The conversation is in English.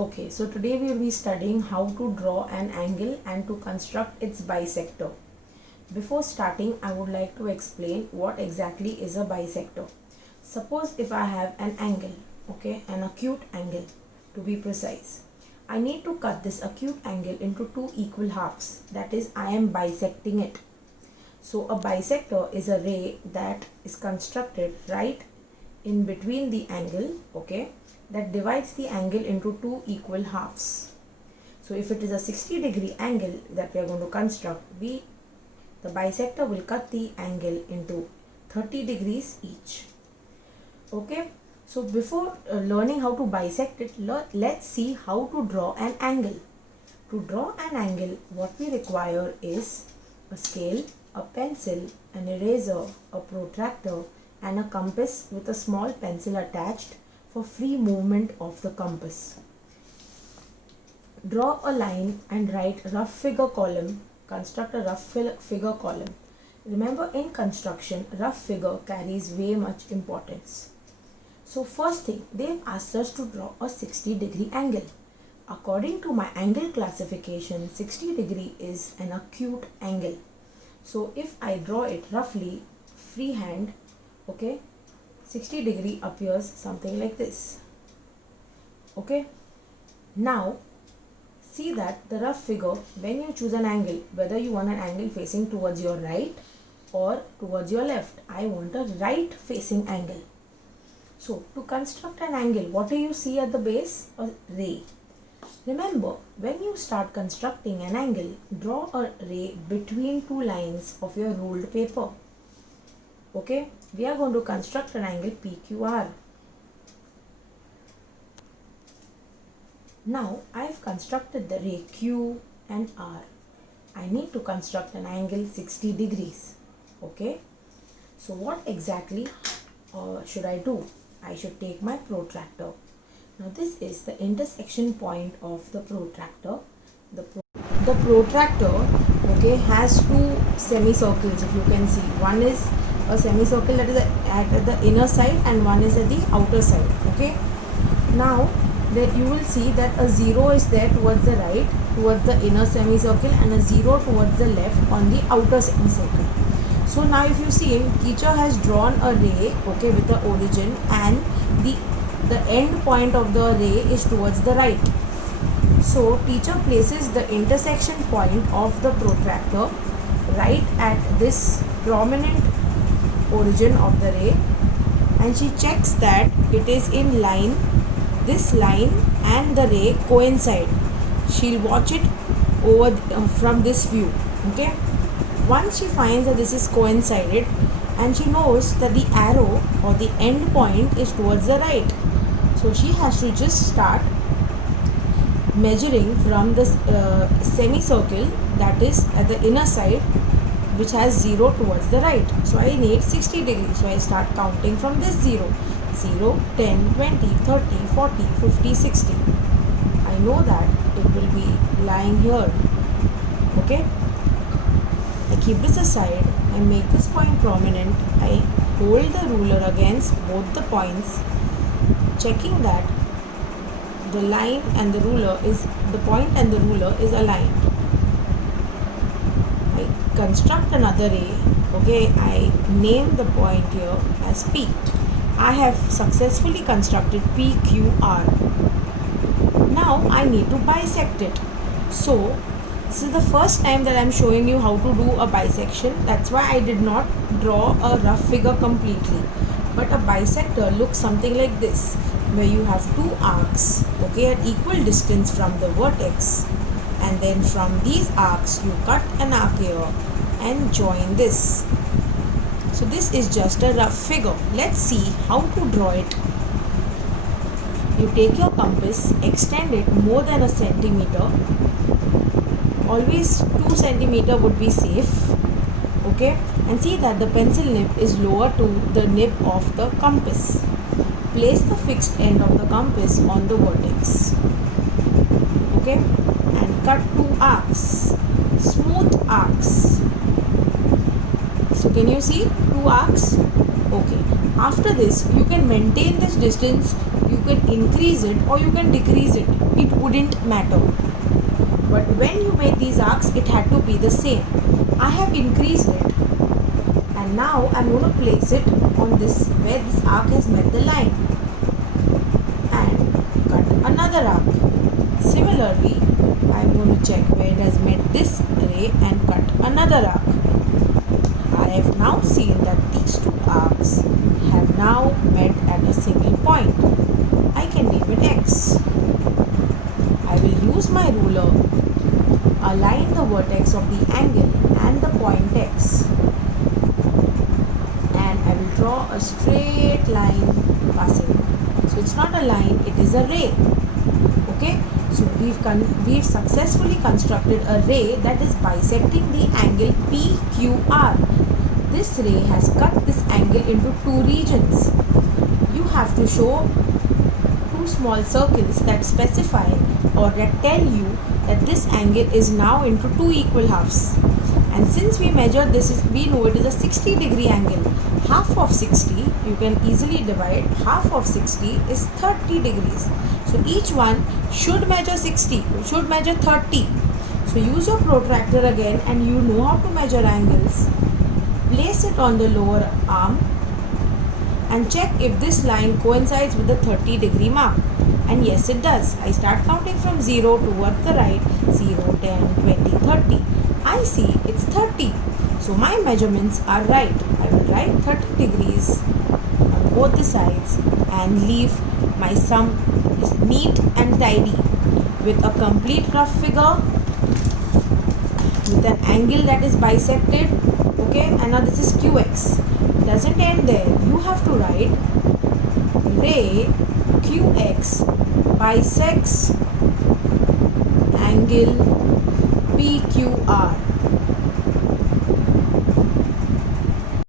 Okay, so today we will be studying how to draw an angle and to construct its bisector. Before starting, I would like to explain what exactly is a bisector. Suppose if I have an angle, okay, an acute angle to be precise. I need to cut this acute angle into two equal halves, that is, I am bisecting it. So a bisector is a ray that is constructed right in between the angle, okay, that divides the angle into two equal halves. So if it is a 60-degree angle that we are going to construct, the bisector will cut the angle into 30 degrees each. Okay, so before learning how to bisect it, let's see how to draw an angle. To draw an angle, what we require is a scale, a pencil, an eraser, a protractor, and a compass with a small pencil attached for free movement of the compass. Draw a line and write rough figure column. Construct a rough figure column. Remember, in construction, rough figure carries way much importance. So first thing, they've asked us to draw a 60-degree angle. According to my angle classification, 60 degree is an acute angle. So if I draw it roughly, freehand, okay, 60 degree appears something like this. Okay, now see that the rough figure, when you choose an angle, whether you want an angle facing towards your right or towards your left, I want a right facing angle. So to construct an angle, what do you see at the base? A ray. Remember, when you start constructing an angle, draw a ray between two lines of your ruled paper. Okay, we are going to construct an angle PQR. Now, I have constructed the ray Q and R. I need to construct an angle 60 degrees. Okay, so what exactly should I do? I should take my protractor. Now, this is the intersection point of the protractor. The protractor, okay, has two semicircles, if you can see. One is a semicircle that is at the inner side and one is at the outer side. Okay, now you will see that a 0 is there towards the right, towards the inner semicircle, and a 0 towards the left on the outer semicircle. So now if you see, teacher has drawn a ray, okay, with the origin, and the end point of the ray is towards the right. So teacher places the intersection point of the protractor right at this prominent origin of the ray, and she checks that it is in line, this line and the ray coincide. She'll watch it over from this view. Okay, once she finds that this is coincided and she knows that the arrow or the end point is towards the right, so she has to just start measuring from this semicircle that is at the inner side, which has 0 towards the right. So I need 60 degrees. So I start counting from this 0. 0, 10, 20, 30, 40, 50, 60. I know that it will be lying here. Okay. I keep this aside. I make this point prominent. I hold the ruler against both the points, checking that the line and the ruler is, the point and the ruler is aligned. I construct another ray. Okay, I name the point here as P. I have successfully constructed PQR. Now I need to bisect it. So this is the first time that I am showing you how to do a bisection. That's why I did not draw a rough figure completely. But a bisector looks something like this, where you have two arcs, okay, at equal distance from the vertex, and then from these arcs you cut an arc here and join this. So this is just a rough figure. Let's see how to draw it. You take your compass, extend it more than a centimeter. Always 2 centimeter would be safe. Okay, and see that the pencil nib is lower to the nib of the compass. Place the fixed end of the compass on the vertex. Okay, and cut 2 arcs, smooth arcs. So can you see 2 arcs? Okay, after this you can maintain this distance you can increase it or you can decrease it. It wouldn't matter. But when you made these arcs, it had to be the same. I have increased it, and now I'm going to place it on this where this arc has met the line and cut another arc. Similarly, I'm going to check where it has met this ray and cut another arc. I have now seen that these two arcs have now met at a single point. I can name it X. I will use my ruler, align the vertex of the angle and the point X, and I will draw a straight line passing. So it's not a line, it is a ray. Okay, so we've successfully constructed a ray that is bisecting the angle PQR. This ray has cut this angle into two regions. You have to show two small circles that specify or that tell you that this angle is now into two equal halves. And since we measured this, we know it is a 60-degree angle. Half of 60, you can easily divide, half of 60 is 30 degrees. So each one should measure 60, should measure 30. So use your protractor again, and you know how to measure angles. Place it on the lower arm and check if this line coincides with the 30-degree mark. And yes, it does. I start counting from 0 towards the right. 0, 10, 20, 30. I see it's 30. So my measurements are right. I will write 30 degrees on both the sides and leave my sum neat and tidy with a complete rough figure with an angle that is bisected. Okay, and now this is QX. It doesn't end there. You have to write ray QX bisects angle